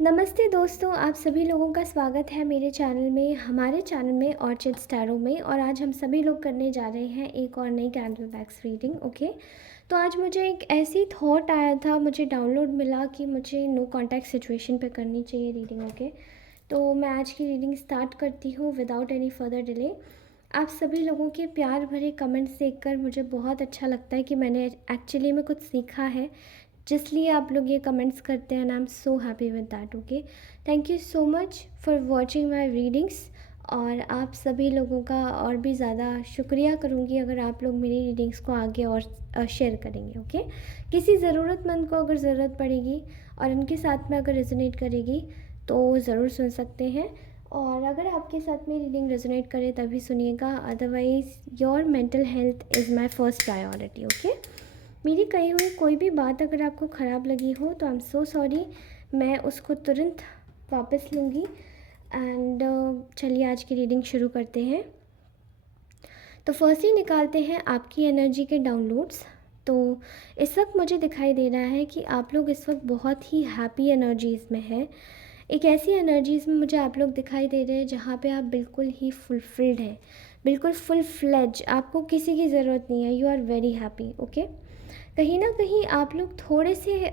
नमस्ते दोस्तों, आप सभी लोगों का स्वागत है मेरे चैनल में, हमारे चैनल में ऑर्चिड स्टैरो में। और आज हम सभी लोग करने जा रहे हैं एक और नई कैंडल वैक्स रीडिंग। ओके, तो आज मुझे एक ऐसी थॉट आया था, मुझे डाउनलोड मिला कि मुझे नो कांटेक्ट सिचुएशन पे करनी चाहिए रीडिंग। ओके, तो मैं आज की रीडिंग स्टार्ट करती हूँ विदाउट एनी फर्दर डिले। आप सभी लोगों के प्यार भरे कमेंट्स देखकर मुझे बहुत अच्छा लगता है कि मैंने एक्चुअली में कुछ सीखा है, जिसलिए आप लोग ये कमेंट्स करते हैं। And I am so happy with that. Okay, thank you so much for watching my readings. और आप सभी लोगों का और भी ज़्यादा शुक्रिया करूँगी अगर आप लोग मेरी रीडिंग्स को आगे और शेयर करेंगे। ओके, किसी ज़रूरतमंद को अगर ज़रूरत पड़ेगी और उनके साथ में अगर रेजोनेट करेगी तो ज़रूर सुन सकते हैं। और अगर आपके साथ में रीडिंग रेजोनेट करे तभी सुनिएगा, otherwise your mental health is my first priority. Okay, मेरी कही हुई कोई भी बात अगर आपको ख़राब लगी हो तो आई एम सो सॉरी, मैं उसको तुरंत वापस लूँगी। एंड चलिए आज की रीडिंग शुरू करते हैं। तो फर्स्ट ही निकालते हैं आपकी एनर्जी के डाउनलोड्स। तो इस वक्त मुझे दिखाई दे रहा है कि आप लोग इस वक्त बहुत ही हैप्पी एनर्जीज़ में हैं। एक ऐसी एनर्जीज़ में मुझे आप लोग दिखाई दे रहे हैं जहाँ पे आप बिल्कुल ही फुलफिल्ड हैं, बिल्कुल फुल फ्लेज, आपको किसी की ज़रूरत नहीं है, you are very happy. Okay, कहीं ना कहीं आप लोग थोड़े से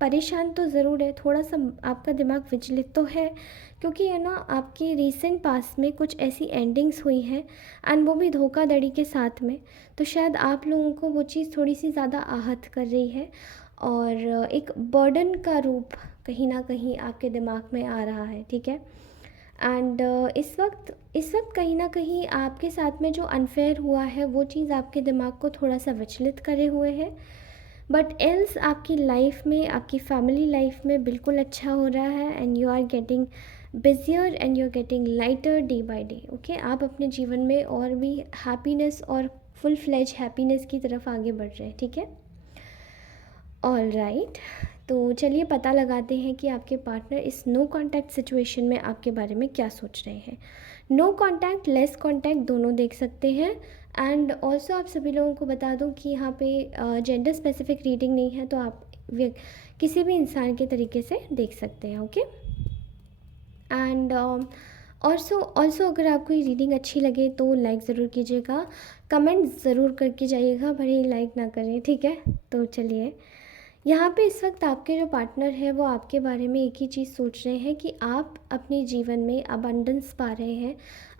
परेशान तो ज़रूर है, थोड़ा सा आपका दिमाग विचलित तो है, क्योंकि है ना आपके रीसेंट पास में कुछ ऐसी एंडिंग्स हुई हैं एंड वो भी धोखाधड़ी के साथ में। तो शायद आप लोगों को वो चीज़ थोड़ी सी ज़्यादा आहत कर रही है और एक बर्डन का रूप कहीं ना कहीं आपके दिमाग में आ रहा है। ठीक है, एंड इस वक्त कहीं ना कहीं आपके साथ में जो अनफेयर हुआ है वो चीज़ आपके दिमाग को थोड़ा सा विचलित करे हुए है। बट एल्स आपकी लाइफ में, आपकी फैमिली लाइफ में बिल्कुल अच्छा हो रहा है and you are getting busier and you are getting lighter day by day. Okay, आप अपने जीवन में और भी हैप्पीनेस और फुल फ्लेज हैप्पीनेस की तरफ आगे बढ़ रहे हैं। ठीक है, ऑल राइट, तो चलिए पता लगाते हैं कि आपके पार्टनर इस नो कांटेक्ट सिचुएशन में आपके बारे में क्या सोच रहे हैं। नो कांटेक्ट, लेस कांटेक्ट दोनों देख सकते हैं। एंड ऑल्सो आप सभी लोगों को बता दूं कि यहाँ पे जेंडर स्पेसिफिक रीडिंग नहीं है, तो आप किसी भी इंसान के तरीके से देख सकते हैं। ओके, एंड ऑल्सो अगर आपको ये रीडिंग अच्छी लगे तो लाइक ज़रूर कीजिएगा, कमेंट ज़रूर करके जाइएगा, भले ही लाइक ना करें। ठीक है, तो चलिए यहाँ पे इस वक्त आपके जो पार्टनर है वो आपके बारे में एक ही चीज़ सोच रहे हैं कि आप अपने जीवन में अबंडेंस पा रहे हैं,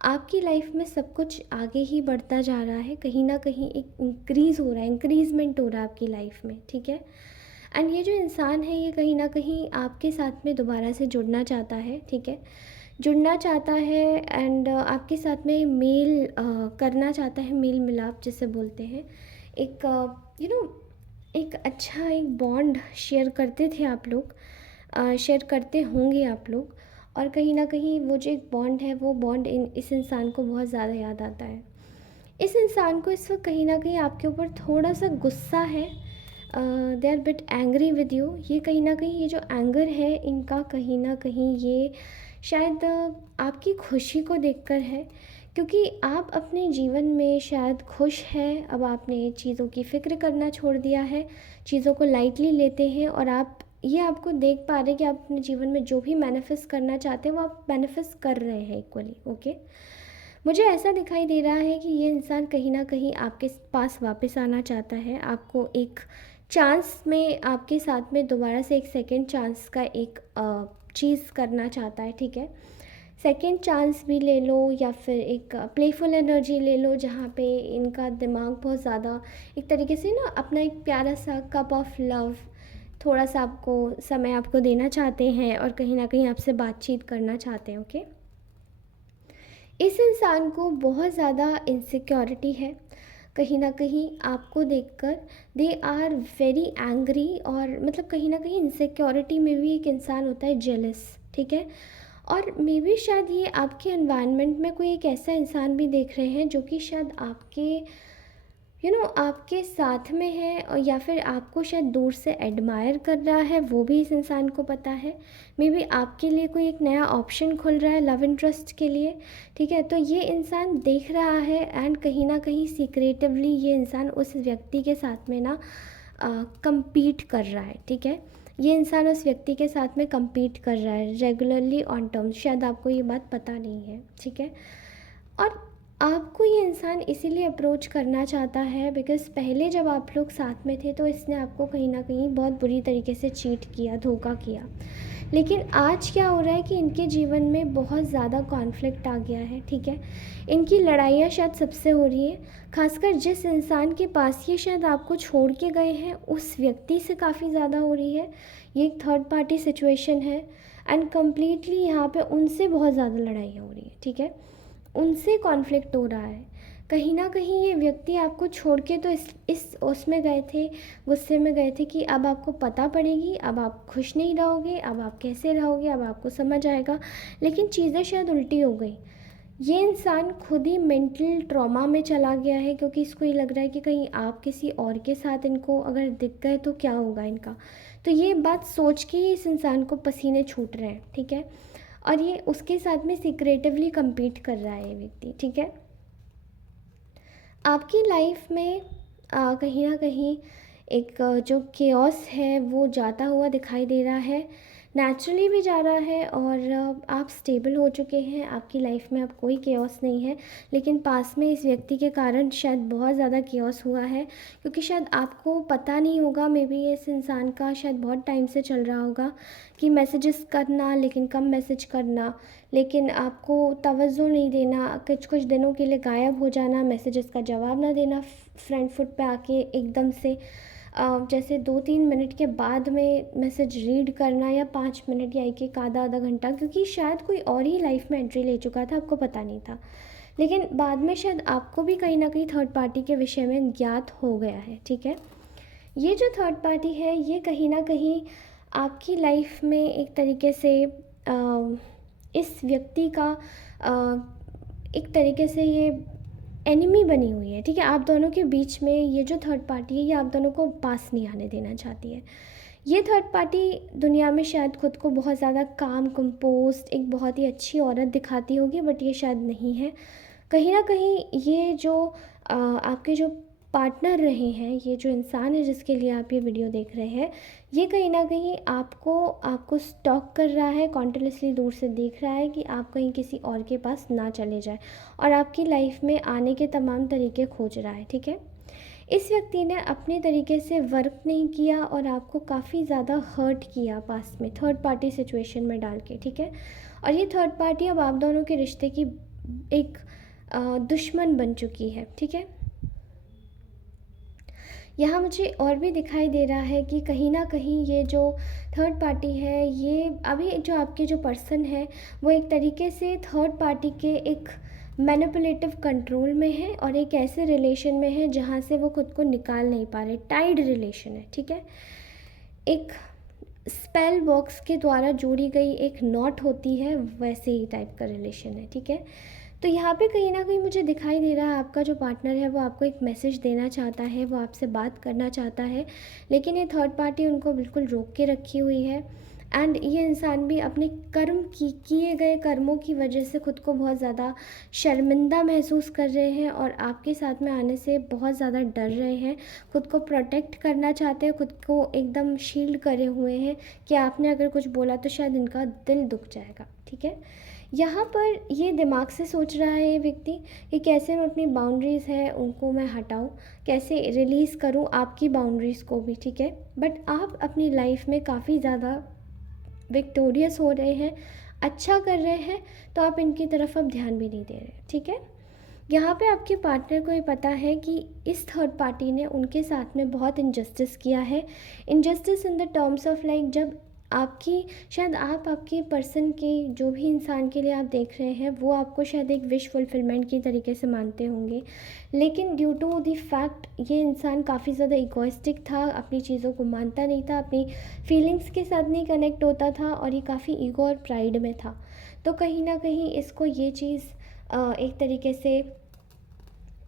आपकी लाइफ में सब कुछ आगे ही बढ़ता जा रहा है, कहीं ना कहीं एक इंक्रीज़ हो रहा है, इंक्रीजमेंट हो रहा है आपकी लाइफ में। ठीक है, एंड ये जो इंसान है ये कहीं ना कहीं आपके साथ में दोबारा से जुड़ना चाहता है। ठीक है, जुड़ना चाहता है एंड आपके साथ में मेल करना चाहता है, मेल मिलाप जिसे बोलते हैं। एक यू नो एक अच्छा एक बॉन्ड शेयर करते थे आप लोग, शेयर करते होंगे आप लोग। और कहीं ना कहीं वो जो एक बॉन्ड है वो बॉन्ड इस इंसान को बहुत ज़्यादा याद आता है। इस इंसान को इस वक्त कहीं ना कहीं आपके ऊपर थोड़ा सा गुस्सा है, they are bit angry with you. ये कहीं ना कहीं ये जो एंगर है इनका कहीं ना कहीं ये शायद आपकी खुशी को देखकर है, क्योंकि आप अपने जीवन में शायद खुश हैं। अब आपने चीज़ों की फ़िक्र करना छोड़ दिया है, चीज़ों को लाइटली लेते हैं और आप ये आपको देख पा रहे हैं कि आप अपने जीवन में जो भी मैनिफेस्ट करना चाहते हैं वो आप मैनिफेस्ट कर रहे हैं इक्वली। ओके, मुझे ऐसा दिखाई दे रहा है कि ये इंसान कहीं ना कहीं आपके पास वापस आना चाहता है, आपको एक चांस में, आपके साथ में दोबारा से एक सेकंड चांस का एक चीज़ करना चाहता है। ठीक है, सेकंड चांस भी ले लो या फिर एक प्लेफुल एनर्जी ले लो, जहाँ पे इनका दिमाग बहुत ज़्यादा एक तरीके से ना अपना एक प्यारा सा कप ऑफ लव, थोड़ा सा आपको समय आपको देना चाहते हैं और कहीं ना कहीं आपसे बातचीत करना चाहते हैं। ओके, इस इंसान को बहुत ज़्यादा इनसिक्योरिटी है कहीं ना कहीं आपको देखकर, दे आर वेरी एंग्री। और मतलब कहीं ना कहीं इनसिक्योरिटी में भी एक इंसान होता है जेलस। ठीक है, और मे बी शायद ये आपके एनवायरनमेंट में कोई एक ऐसा इंसान भी देख रहे हैं जो कि शायद आपके आपके साथ में है, और या फिर आपको शायद दूर से एडमायर कर रहा है, वो भी इस इंसान को पता है। मे बी आपके लिए कोई एक नया ऑप्शन खुल रहा है लव इंटरेस्ट के लिए। ठीक है, तो ये इंसान देख रहा है एंड कहीं ना कहीं सीक्रेटिवली ये इंसान उस व्यक्ति के साथ में ना compete कर रहा है। ठीक है, ये इंसान उस व्यक्ति के साथ में कम्पीट कर रहा है रेगुलरली ऑन टर्म्स, शायद आपको ये बात पता नहीं है, ठीक है। और आपको ये इंसान इसीलिए अप्रोच करना चाहता है बिकॉज़ पहले जब आप लोग साथ में थे तो इसने आपको कहीं न कहीं बहुत बुरी तरीके से चीट किया, धोखा किया। लेकिन आज क्या हो रहा है कि इनके जीवन में बहुत ज़्यादा कॉन्फ्लिक्ट आ गया है, ठीक है। इनकी लड़ाइयाँ शायद सबसे हो रही हैं, ख़ासकर जिस इंसान के पास ये शायद आपको छोड़ के गए हैं उस व्यक्ति से काफ़ी ज़्यादा हो रही है। ये एक थर्ड पार्टी सिचुएशन है एंड कम्प्लीटली यहाँ पे उनसे बहुत ज़्यादा लड़ाइयाँ हो रही हैं, ठीक है। उनसे कॉन्फ्लिक्ट हो रहा है। कहीं न कहीं ये व्यक्ति आपको छोड़ के तो इस उसमें गए थे, गुस्से में गए थे कि अब आपको पता पड़ेगी, अब आप खुश नहीं रहोगे, अब आप कैसे रहोगे, अब आपको समझ आएगा। लेकिन चीज़ें शायद उल्टी हो गई। ये इंसान खुद ही मेंटल ट्रॉमा में चला गया है क्योंकि इसको ये लग रहा है कि कहीं आप किसी और के साथ इनको अगर दिख गए तो क्या होगा इनका। तो ये बात सोच के ही इस इंसान को पसीने छूट रहे हैं, ठीक है। और ये उसके साथ में सीक्रेटिवली कम्पीट कर रहा है ये व्यक्ति, ठीक है। आपकी लाइफ में कहीं न कहीं एक जो केओस है वो जाता हुआ दिखाई दे रहा है, नेचुरली भी जा रहा है। और आप स्टेबल हो चुके हैं, आपकी लाइफ में अब कोई केओस नहीं है। लेकिन पास में इस व्यक्ति के कारण शायद बहुत ज़्यादा केओस हुआ है क्योंकि शायद आपको पता नहीं होगा, मे बी इस इंसान का शायद बहुत टाइम से चल रहा होगा कि मैसेजेस करना लेकिन कम मैसेज करना, लेकिन आपको तवज्जो नहीं देना, कुछ कुछ दिनों के लिए गायब हो जाना, मैसेजेस का जवाब ना देना, फ्रंट फुट पे आके एकदम से जैसे 2-3 मिनट के बाद में मैसेज रीड करना या 5 मिनट या एक आधा घंटा, क्योंकि शायद कोई और ही लाइफ में एंट्री ले चुका था, आपको पता नहीं था। लेकिन बाद में शायद आपको भी कहीं ना कहीं थर्ड पार्टी के विषय में ज्ञात हो गया है, ठीक है। ये जो थर्ड पार्टी है ये कहीं ना कहीं आपकी लाइफ में एक तरीके से इस व्यक्ति का एक तरीके से ये एनिमी बनी हुई है, ठीक है। आप दोनों के बीच में ये जो थर्ड पार्टी है ये आप दोनों को पास नहीं आने देना चाहती है। ये थर्ड पार्टी दुनिया में शायद खुद को बहुत ज़्यादा काम कंपोस्ट एक बहुत ही अच्छी औरत दिखाती होगी, बट ये शायद नहीं है। कहीं ना कहीं ये जो आपके जो पार्टनर रहे हैं, ये जो इंसान है जिसके लिए आप ये वीडियो देख रहे हैं, ये कहीं ना कहीं आपको आपको स्टॉक कर रहा है, कॉन्टिन्यूसली दूर से देख रहा है कि आप कहीं किसी और के पास ना चले जाए और आपकी लाइफ में आने के तमाम तरीके खोज रहा है, ठीक है। इस व्यक्ति ने अपने तरीके से वर्क नहीं किया और आपको काफ़ी ज़्यादा हर्ट किया पास में थर्ड पार्टी सिचुएशन में डाल के, ठीक है। और ये थर्ड पार्टी अब आप दोनों के रिश्ते की एक दुश्मन बन चुकी है, ठीक है। यहाँ मुझे और भी दिखाई दे रहा है कि कहीं ना कहीं ये जो थर्ड पार्टी है, ये अभी जो आपके जो पर्सन है वो एक तरीके से थर्ड पार्टी के एक मैनिपुलेटिव कंट्रोल में है और एक ऐसे रिलेशन में है जहाँ से वो खुद को निकाल नहीं पा रहे। टाइड रिलेशन है, ठीक है। एक स्पेल बॉक्स के द्वारा जोड़ी गई एक नॉट होती है, वैसे ही टाइप का रिलेशन है, ठीक है। तो यहाँ पे कहीं ना कहीं मुझे दिखाई दे रहा है आपका जो पार्टनर है वो आपको एक मैसेज देना चाहता है, वो आपसे बात करना चाहता है, लेकिन ये थर्ड पार्टी उनको बिल्कुल रोक के रखी हुई है। एंड ये इंसान भी अपने किए गए कर्मों की वजह से खुद को बहुत ज़्यादा शर्मिंदा महसूस कर रहे हैं और आपके साथ में आने से बहुत ज़्यादा डर रहे हैं, खुद को प्रोटेक्ट करना चाहते हैं, खुद को एकदम शील्ड करे हुए हैं कि आपने अगर कुछ बोला तो शायद इनका दिल दुख जाएगा, ठीक है। यहाँ पर ये दिमाग से सोच रहा है ये व्यक्ति कि कैसे मैं अपनी बाउंड्रीज़ है उनको मैं हटाऊँ, कैसे रिलीज़ करूँ आपकी बाउंड्रीज़ को भी, ठीक है। बट आप अपनी लाइफ में काफ़ी ज़्यादा विक्टोरियस हो रहे हैं, अच्छा कर रहे हैं, तो आप इनकी तरफ अब ध्यान भी नहीं दे रहे, ठीक है। यहाँ पे आपके पार्टनर को ये पता है कि इस थर्ड पार्टी ने उनके साथ में बहुत इनजस्टिस किया है। Injustice in the terms of like जब आपकी शायद आप आपके पर्सन के जो भी इंसान के लिए आप देख रहे हैं वो आपको शायद एक विश फुलफिलमेंट की तरीके से मानते होंगे, लेकिन ड्यू टू द फैक्ट ये इंसान काफ़ी ज़्यादा इगोइस्टिक था, अपनी चीज़ों को मानता नहीं था, अपनी फीलिंग्स के साथ नहीं कनेक्ट होता था और ये काफ़ी ईगो और प्राइड में था। तो कहीं ना कहीं इसको ये चीज़ एक तरीके से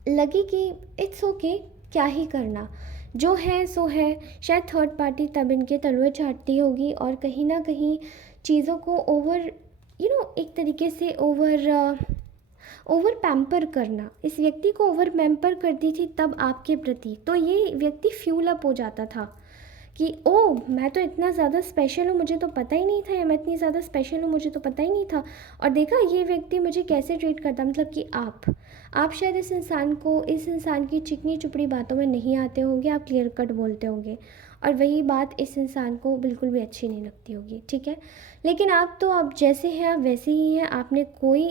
लगी कि इट्स ओके, क्या ही करना, जो है सो है। शायद थर्ड पार्टी तब इनके तलवे चाटती होगी और कहीं ना कहीं चीज़ों को ओवर एक तरीके से ओवर पैम्पर करना, इस व्यक्ति को ओवर पैम्पर करती थी तब आपके प्रति, तो ये व्यक्ति फ्यूल अप हो जाता था कि ओह मैं तो इतना ज़्यादा स्पेशल हूँ, मुझे तो पता ही नहीं था, या मैं इतनी ज़्यादा स्पेशल हूँ, मुझे तो पता ही नहीं था, और देखा ये व्यक्ति मुझे कैसे ट्रीट करता। मतलब कि आप शायद इस इंसान की चिकनी चुपड़ी बातों में नहीं आते होंगे, आप क्लियर कट बोलते होंगे, और वही बात इस इंसान को बिल्कुल भी अच्छी नहीं लगती होगी, ठीक है। लेकिन आप तो अब जैसे हैं आप वैसे ही हैं, आपने कोई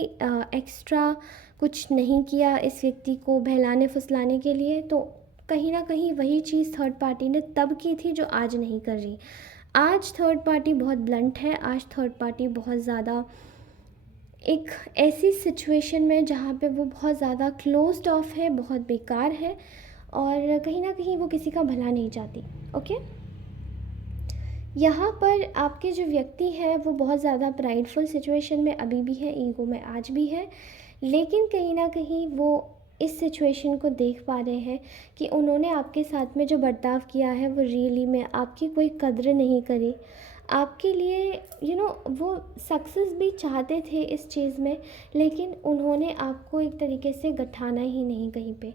एक्स्ट्रा कुछ नहीं किया इस व्यक्ति को बहलाने फुसलाने के लिए। तो कहीं ना कहीं वही चीज़ थर्ड पार्टी ने तब की थी जो आज नहीं कर रही। आज थर्ड पार्टी बहुत ब्लंट है, आज थर्ड पार्टी बहुत ज़्यादा एक ऐसी सिचुएशन में जहाँ पे वो बहुत ज़्यादा क्लोज्ड ऑफ है, बहुत बेकार है, और कहीं ना कहीं वो किसी का भला नहीं चाहती। ओके, यहाँ पर आपके जो व्यक्ति हैं वो बहुत ज़्यादा प्राइडफुल सिचुएशन में अभी भी है, ईगो में आज भी है, लेकिन कहीं ना कहीं वो इस सिचुएशन को देख पा रहे हैं कि उन्होंने आपके साथ में जो बर्ताव किया है वो रियली में आपकी कोई कद्र नहीं करी। आपके लिए वो सक्सेस भी चाहते थे इस चीज़ में, लेकिन उन्होंने आपको एक तरीके से गठाना ही नहीं कहीं पे।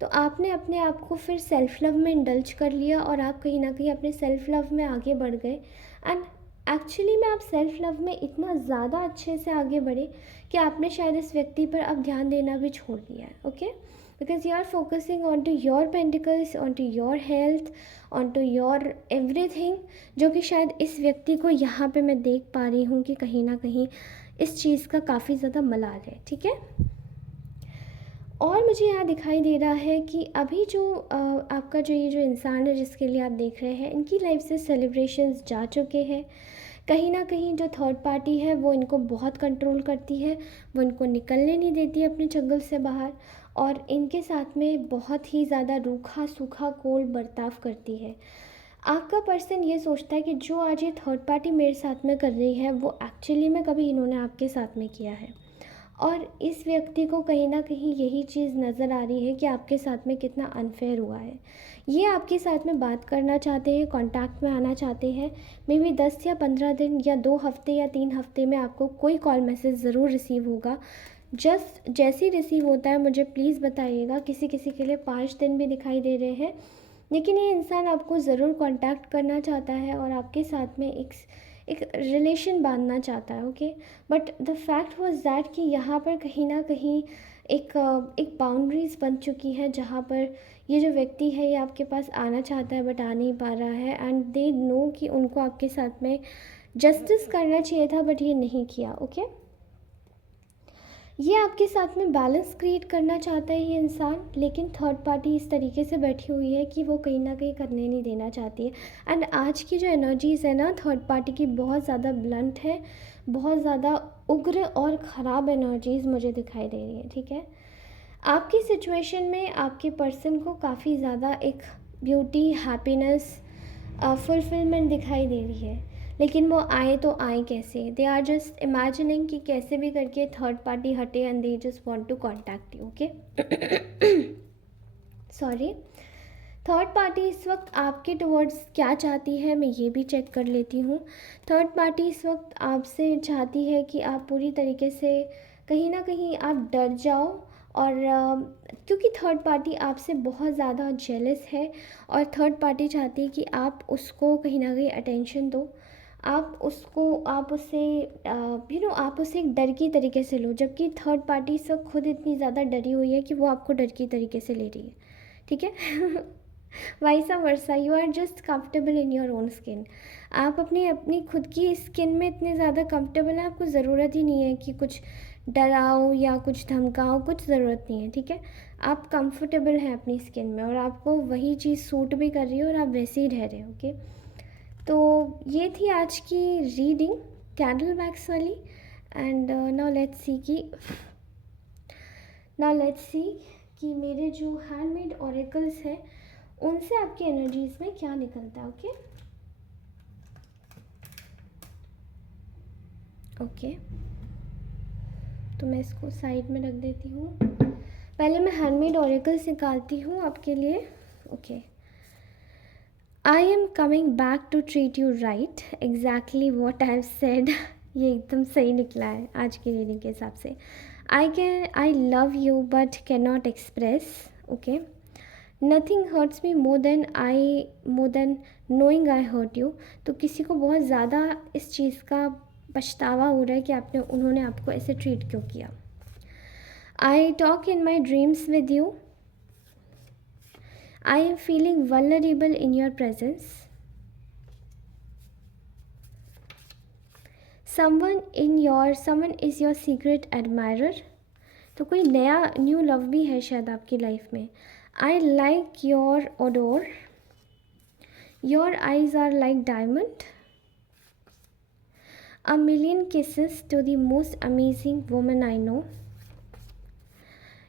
तो आपने अपने आप को फिर सेल्फ़ लव में इंडल्ज कर लिया, और आप कहीं ना कहीं अपने सेल्फ़ लव में आगे बढ़ गए। एंड एक्चुअली में आप सेल्फ़ लव में इतना ज़्यादा अच्छे से आगे बढ़े कि आपने शायद इस व्यक्ति पर अब ध्यान देना भी छोड़ दिया है। Okay, because you are focusing on to your pentacles, on to your health, on to your everything, जो कि शायद इस व्यक्ति को यहाँ पे मैं देख पा रही हूँ कि कहीं ना कहीं इस चीज़ का काफ़ी ज़्यादा मलाल है, ठीक है। और मुझे यहाँ दिखाई दे रहा है कि अभी जो आपका ये जो इंसान है जिसके लिए आप देख रहे हैं, इनकी लाइफ से सेलिब्रेशंस जा चुके हैं। कहीं ना कहीं जो थर्ड पार्टी है वो इनको बहुत कंट्रोल करती है, वो इनको निकलने नहीं देती अपने चंगुल से बाहर, और इनके साथ में बहुत ही ज़्यादा रूखा सूखा कोल्ड बर्ताव करती है। आपका पर्सन ये सोचता है कि जो आज ये थर्ड पार्टी मेरे साथ में कर रही है वो एक्चुअली में कभी इन्होंने आपके साथ में किया है, और इस व्यक्ति को कहीं ना कहीं यही चीज़ नज़र आ रही है कि आपके साथ में कितना अनफेयर हुआ है। ये आपके साथ में बात करना चाहते हैं, कांटेक्ट में आना चाहते हैं। मे बी 10 या 15 दिन या 2 हफ्ते या 3 हफ्ते में आपको कोई कॉल मैसेज ज़रूर रिसीव होगा। जस्ट जैसे ही रिसीव होता है मुझे प्लीज़ बताइएगा। किसी किसी के लिए 5 दिन भी दिखाई दे रहे हैं, लेकिन ये इंसान आपको ज़रूर कांटेक्ट करना चाहता है और आपके साथ में एक रिलेशन बांधना चाहता है। Okay, but the fact was that कि यहाँ पर कहीं ना कहीं एक बाउंड्रीज़ बन चुकी हैं, जहाँ पर ये जो व्यक्ति है ये आपके पास आना चाहता है बट आ नहीं पा रहा है, एंड दे नो कि उनको आपके साथ में जस्टिस करना चाहिए था बट ये नहीं किया। ओके, ये आपके साथ में बैलेंस क्रिएट करना चाहता है ये इंसान, लेकिन थर्ड पार्टी इस तरीके से बैठी हुई है कि वो कहीं ना कहीं करने नहीं देना चाहती है। एंड आज की जो एनर्जीज़ है ना थर्ड पार्टी की, बहुत ज़्यादा ब्लंट है, बहुत ज़्यादा उग्र और ख़राब एनर्जीज़ मुझे दिखाई दे रही है, ठीक है। आपकी सिचुएशन में आपके पर्सन को काफ़ी ज़्यादा एक ब्यूटी, हैप्पीनेस, फुलफिलमेंट दिखाई दे रही है, लेकिन वो आए तो आए कैसे। दे आर जस्ट इमेजिनिंग कि कैसे भी करके थर्ड पार्टी हटे, and they just want to contact you. Okay, sorry. Third party इस वक्त आपके टुवर्ड्स क्या चाहती है मैं ये भी चेक कर लेती हूँ। थर्ड पार्टी इस वक्त आपसे चाहती है कि आप पूरी तरीके से कहीं ना कहीं आप डर जाओ, और क्योंकि थर्ड पार्टी आपसे बहुत ज़्यादा जेलस है, और थर्ड पार्टी चाहती है कि आप उसको कहीं ना कहीं अटेंशन दो, आप उससे आप उसे एक डर की तरीके से लो, जबकि थर्ड पार्टी से खुद इतनी ज़्यादा डरी हुई है कि वो आपको डर की तरीके से ले रही है, ठीक है। Vice versa, you are just comfortable in your own skin. आप अपनी खुद की स्किन में इतने ज़्यादा कंफर्टेबल हैं, आपको ज़रूरत ही नहीं है कि कुछ डराओ या कुछ धमकाओ, कुछ ज़रूरत नहीं है, ठीक है। आप कंफर्टेबल हैं अपनी स्किन में, और आपको वही चीज़ सूट भी कर रही है, और आप वैसे ही रह रहे हो। ओके, तो ये थी आज की रीडिंग कैंडल वैक्स वाली। एंड नाउ लेट्स सी कि मेरे जो हैंडमेड ऑरेकल्स हैं उनसे आपकी एनर्जीज़ में क्या निकलता है। ओके ओके, तो मैं इसको साइड में रख देती हूँ। पहले मैं हैंडमेड ऑरेकल्स निकालती हूँ आपके लिए। Okay, I am coming back to treat you right, exactly what I have said. ये एकदम सही निकला है आज की रीडिंग के हिसाब से। I love you but can not express. Okay, nothing hurts me more than knowing I hurt you. तो किसी को बहुत ज़्यादा इस चीज़ का पछतावा हो रहा है कि उन्होंने आपको ऐसे ट्रीट क्यों किया। I talk in my dreams with you. I am feeling vulnerable in your presence. Someone is your secret admirer. तो कोई न्यू लव भी है शायद आपकी लाइफ में। I like your odour. Your eyes are like diamond. A million kisses to the most amazing woman I know.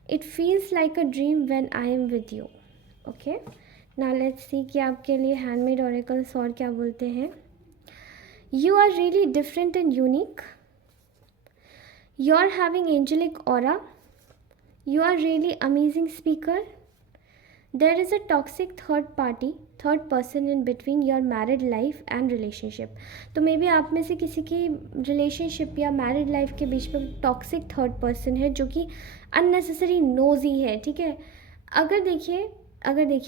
It feels like a dream when I am with you. Okay, now let's see कि आपके लिए handmade oracles और क्या बोलते हैं। You are really different and unique. You are having angelic aura. You are really amazing speaker. There is a toxic third person in between your married life and relationship. तो maybe आप में से किसी की relationship या married life के बीच में toxic third person है जो कि अननेसेसरी नोजी है, ठीक है।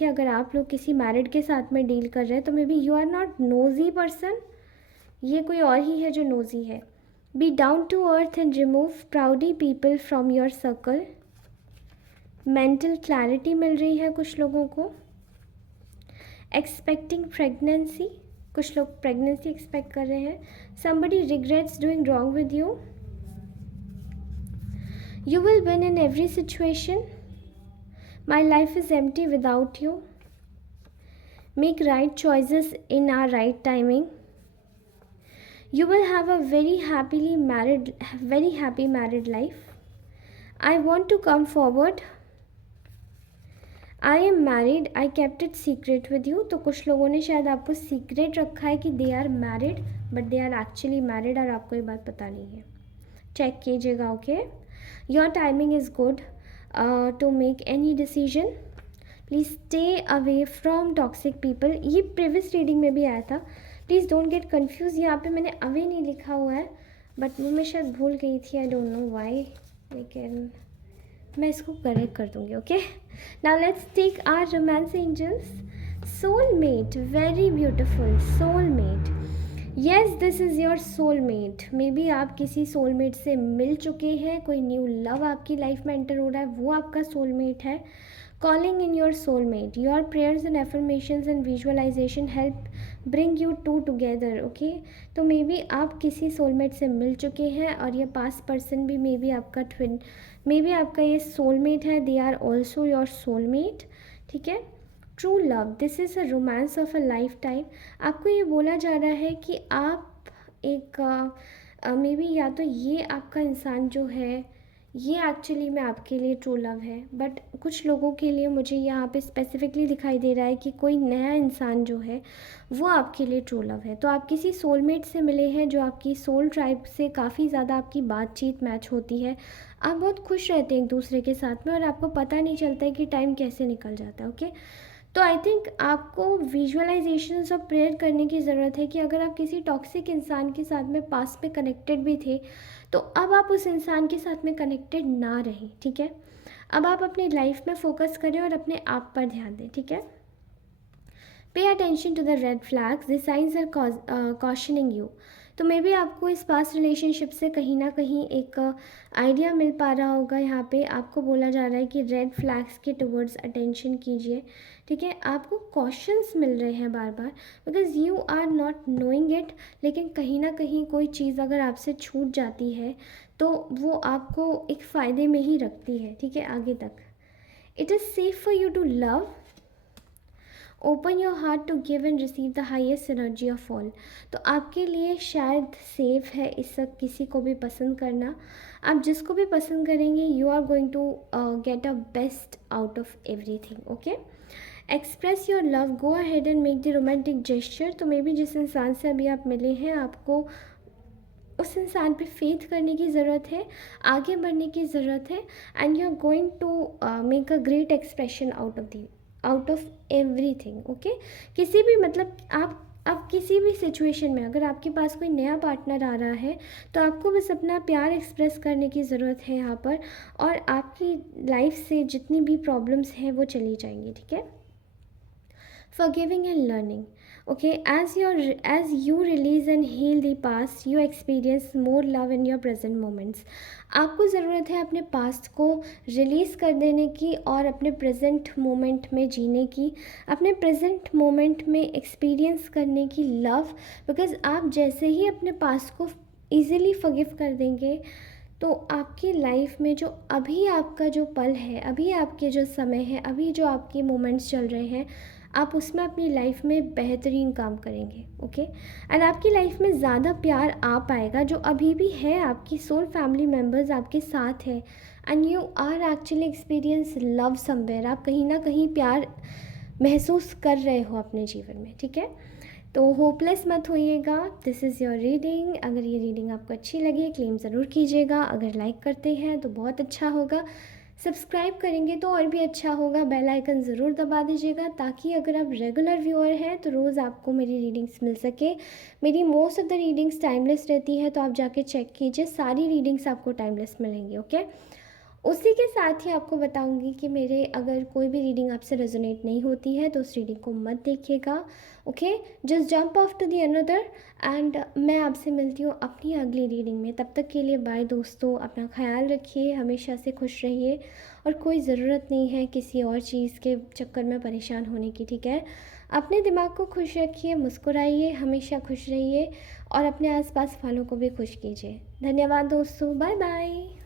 अगर आप लोग किसी मैरिड के साथ में डील कर रहे हैं तो maybe you are not nosy person, ये कोई और ही है जो नोजी है। Be down to earth and remove proudy people from your circle. Mental clarity मिल रही है कुछ लोगों को। एक्सपेक्टिंग प्रेगनेंसी, कुछ लोग प्रेगनेंसी एक्सपेक्ट कर रहे हैं। Somebody regrets doing wrong with you. You will win in every situation. My life is empty without you. Make right choices in are right timing. You will have a very happy married life. I want to come forward. I am married, I kept it secret with you. तो कुछ लोगों ने शायद आपको secret रखा है कि they are married, but they are actually married और आपको ये बात पता नहीं है। चेक कीजिएगा। Okay, your timing is good to make any decision. Please stay away from toxic people. ये प्रीवियस रीडिंग में भी आया था, प्लीज़ डोंट गेट कन्फ्यूज। यहाँ पे मैंने अवे नहीं लिखा हुआ है, बट वो मैं शायद भूल गई थी, आई डोंट नो वाई, लेकिन मैं इसको करेक्ट कर दूँगी। Okay, now let's take our romance angels. Soulmate, very beautiful soulmate. Yes, this is your soulmate. Maybe आप किसी सोलमेट से मिल चुके हैं, कोई न्यू लव आपकी लाइफ में एंटर हो रहा है, वो आपका सोलमेट है। Calling in your soulmate, your prayers and affirmations and visualization help bring you two together. Okay, तो मे बी आप किसी सोलमेट से मिल चुके हैं और ये पास्ट पर्सन भी मे बी आपका ट्विन, मे बी आपका ये सोलमेट है, they are also your soulmate. ठीक है, true love, this is a romance of a lifetime. आपको ये बोला जा रहा है कि आप एक मे बी या तो ये आपका इंसान जो है ये एक्चुअली में आपके लिए ट्रू लव है, बट कुछ लोगों के लिए मुझे यहाँ पे स्पेसिफिकली दिखाई दे रहा है कि कोई नया इंसान जो है वो आपके लिए ट्रू लव है। तो आप किसी सोलमेट से मिले हैं जो आपकी सोल ट्राइब से काफ़ी ज़्यादा आपकी बातचीत मैच होती है, आप बहुत खुश रहते हैं एक दूसरे के साथ में और आपको पता नहीं चलता है कि टाइम कैसे निकल जाता है। ओके, तो आई थिंक आपको विजुअलाइजेशंस और प्रेयर करने की ज़रूरत है कि अगर आप किसी टॉक्सिक इंसान के साथ में पास्ट में कनेक्टेड भी थे तो अब आप उस इंसान के साथ में कनेक्टेड ना रहें। ठीक है, अब आप अपनी लाइफ में फोकस करें और अपने आप पर ध्यान दें। ठीक है, pay attention to the red flags, the signs are cautioning you. तो मे बी आपको इस पास्ट रिलेशनशिप से कहीं ना कहीं एक आइडिया मिल पा रहा होगा। यहाँ पे आपको बोला जा रहा है कि रेड फ्लैग्स के टुवर्ड्स अटेंशन कीजिए। ठीक है, आपको कॉशंस मिल रहे हैं बार बार, because you are not knowing it, लेकिन कहीं ना कहीं कोई चीज़ अगर आपसे छूट जाती है तो वो आपको एक फ़ायदे में ही रखती है। ठीक है, आगे तक। It is safe for you to love. Open your heart to give and receive the highest energy of all. तो आपके लिए शायद सेफ है इस वक्त किसी को भी पसंद करना। आप जिसको भी पसंद करेंगे you are going to get a best out of everything. Okay, express your love, go ahead and make the romantic gesture. तो मे बी जिस इंसान से अभी आप मिले हैं आपको उस इंसान पे फेथ करने की ज़रूरत है, आगे बढ़ने की ज़रूरत है, and you are going to make a great expression out of everything. Okay, किसी भी मतलब आप अब किसी भी सिचुएशन में अगर आपके पास कोई नया पार्टनर आ रहा है तो आपको बस अपना प्यार एक्सप्रेस करने की ज़रूरत है यहाँ पर, और आपकी लाइफ से जितनी भी प्रॉब्लम्स हैं वो चली जाएंगी, ठीक है। Forgiving and learning. Okay, as you release and heal the past, you experience more love in your present moments. आपको ज़रूरत है अपने पास्ट को रिलीज़ कर देने की और अपने प्रेजेंट मोमेंट में जीने की, अपने प्रेजेंट मोमेंट में एक्सपीरियंस करने की लव। बिकॉज़ आप जैसे ही अपने पास्ट को ईज़िली फॉरगिव कर देंगे तो आपकी लाइफ में जो अभी आपका जो पल है, अभी आपके जो समय है, अभी जो आपके मोमेंट्स चल रहे हैं, आप उसमें अपनी लाइफ में बेहतरीन काम करेंगे। ओके, एंड आपकी लाइफ में ज़्यादा प्यार आ पाएगा जो अभी भी है, आपकी सोल फैमिली मेम्बर्स आपके साथ है, and you are actually experience love somewhere. आप कहीं ना कहीं प्यार महसूस कर रहे हो अपने जीवन में, ठीक है। तो होपलेस मत होइएगा। This is your reading. अगर ये रीडिंग आपको अच्छी लगी क्लेम ज़रूर कीजिएगा। अगर लाइक करते हैं तो बहुत अच्छा होगा, सब्सक्राइब करेंगे तो और भी अच्छा होगा। बेल आइकन ज़रूर दबा दीजिएगा ताकि अगर आप रेगुलर व्यूअर हैं तो रोज़ आपको मेरी रीडिंग्स मिल सके। मेरी most of the readings timeless रहती है, तो आप जाके चेक कीजिए, सारी रीडिंग्स आपको टाइमलेस मिलेंगी। ओके, उसी के साथ ही आपको बताऊंगी कि मेरे अगर कोई भी रीडिंग आपसे रेजोनेट नहीं होती है तो उस रीडिंग को मत देखिएगा। Okay, just jump off to the another, एंड मैं आपसे मिलती हूँ अपनी अगली रीडिंग में। तब तक के लिए बाय दोस्तों, अपना ख्याल रखिए, हमेशा से खुश रहिए, और कोई ज़रूरत नहीं है किसी और चीज़ के चक्कर में परेशान होने की, ठीक है। अपने दिमाग को खुश रखिए, मुस्कुराइए, हमेशा खुश रहिए, और अपने आसपास वालों को भी खुश कीजिए। धन्यवाद दोस्तों, बाय बाय।